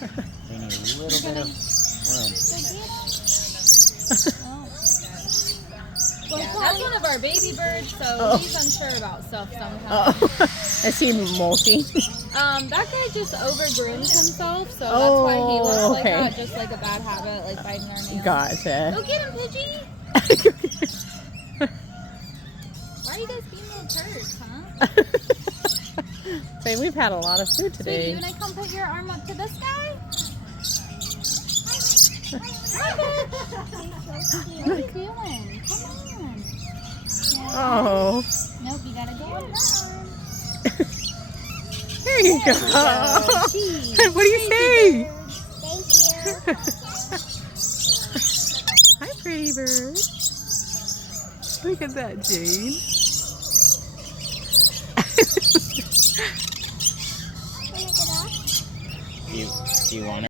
They need a little bit of room. Yeah, that's one of our baby birds, so he's unsure about stuff sometimes. Is he molting? That guy just overgrooms himself, so that's why he looks like that, just like a bad habit, like biting our nails. Gotcha. Go get him, Pidgey! Why are you guys being little turds, huh? Say, we've had a lot of food today. Sweetie, you wanna come put your arm up to this guy? Hi, Pidge! What are you doing? Come on. Oh. Nope, you gotta go on that arm. There you go. What do you say? Thank you. Hi, pretty bird. Look at that, Jane. Do you want